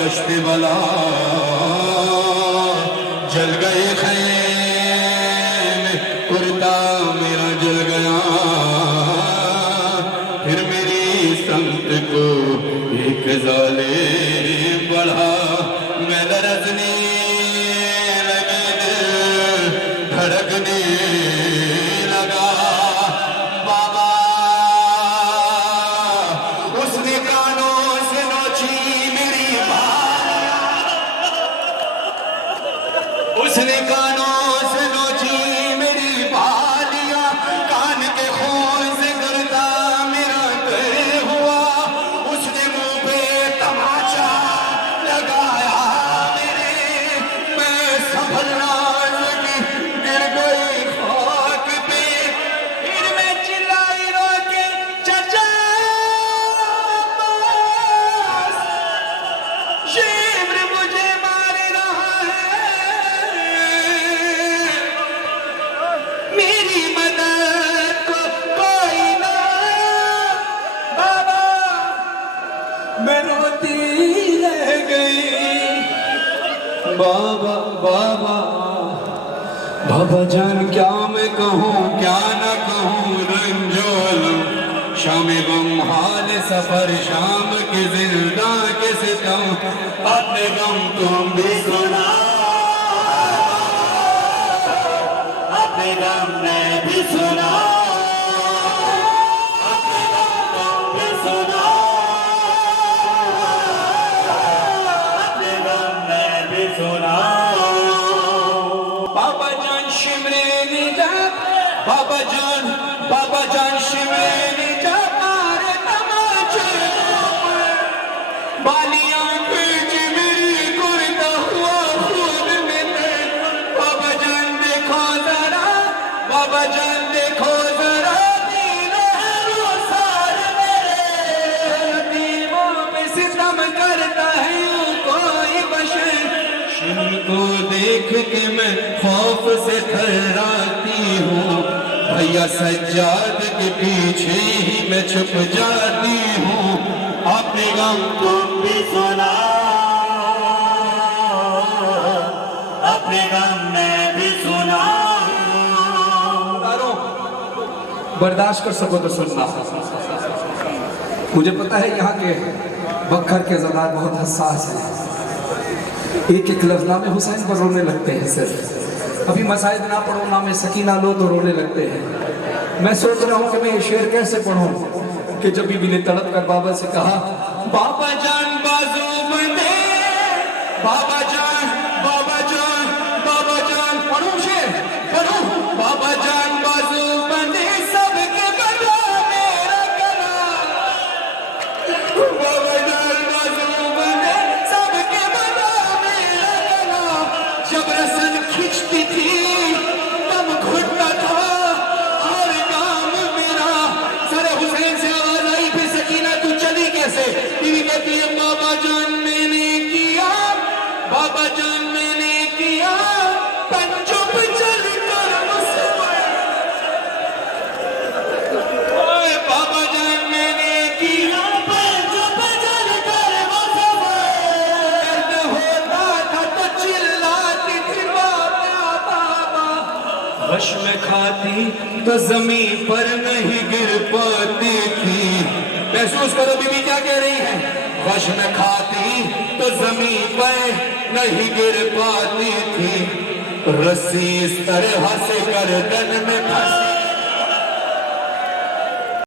दश्त बला जल गए खैल कुर्ता मेरा जल गया। फिर मेरी संत को एक जाले बढ़ा, मैं लरजने लगे दिल धड़कने लगा। बाबा उसने कानों से नोची मेरी बात, उसने कानों से नोची मेरी बालियां, कान के खून से करता मेरा दिल हुआ। उसने मुंह पे तमाचा लगाया मेरे, मैं संभलना लगी गिर गई खाक पे। फिर मैं चिल्लाई रोके चचा शिवरे मुझे मार रहा है, मेरी मदद को कोई ना। बाबा मैं रोती रह गई। बाबा बाबा बाबा जान क्या मैं कहूँ क्या न कहूँ, रंजोल शाम गम हाल सफर शाम के जिंदा के सितम, अपने गम तुम भी सुना, अपने गम ने भी सुना, अपने गम तुम भी सुना, अपने गम ने भी सुना। बाबा जान शिमरे निजा, बाबा जान शिमरे निजा मारे तमाचे, बालियां बीच मेरी कुर्ता हुआ खून में दर्द। बाबा जान देखो जरा, बाबा जान देखो जरा, तीनों रोसार मेरे यतीमों पे सितम करता है यूं कोई बशर। शिम को देख के मैं खौफ से थर्राती हूँ, भैया सज्जाद के पीछे ही मैं छुप जाती हूँ। अपने गम तुम भी सुना, अपने गम ने भी सुना। बर्दाश्त कर सको तो सुनना। मुझे पता है यहाँ के बखर के ज़बान बहुत हसास है, एक एक लफ्ज़ नाम हुसैन पर रोने लगते हैं। सिर्फ अभी मसाइद ना पढ़ो, नाम सकीना लो तो रोने लगते हैं। मैं सोच रहा हूँ कि मैं ये शेर कैसे पढ़ूँ कि जब बीबी ने तड़प कर बाबा से कहा, बाबा जान बाजू बंदे, बाबा जान, बाबा जान, बाबा जान, पढ़ो शेर पढ़ो। बाबा जान बाजू बंदे सबके बड़ा मेरा गला, बाबा जान बाजू बंदे सबके बड़ा मेरा गला। जब रसन खींचती थी तब घुटता था हर काम मेरा। सरे हुसैन से आवाज आई, फिर सकीना तू चली कैसे? बीवी कहती है बाबा जान मैंने किया, बाबा जान मैंने किया, पंचों पे चल कर मुझसे। ओए बाबा जान मैंने किया, पंचों पे चल कर मुझसे। दर्द होता था तो चिल्लाती थी बाबा बाबा, वश में खाती तो जमीन पर नहीं गिर पाती थी। महसूस करो बीवी क्या कह रही है, वश में खाती तो जमीन पर नहीं गिर पाती थी। रस्सी इस तरह से गर्दन में फंस